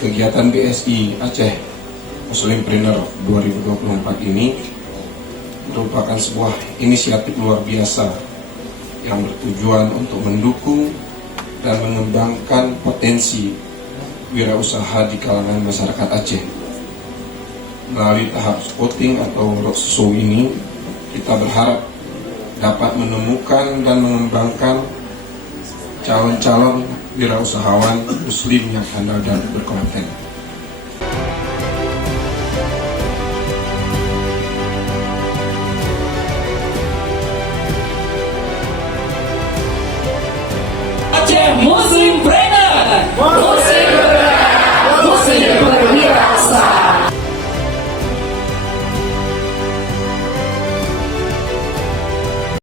Kegiatan BSI Aceh Muslimpreneur 2024 ini merupakan sebuah inisiatif luar biasa yang bertujuan untuk mendukung dan mengembangkan potensi wirausaha di kalangan masyarakat Aceh. Melalui tahap scouting atau roadshow ini, kita berharap dapat menemukan dan mengembangkan calon-calon wirausahawan muslim yang handal dan berkompeten.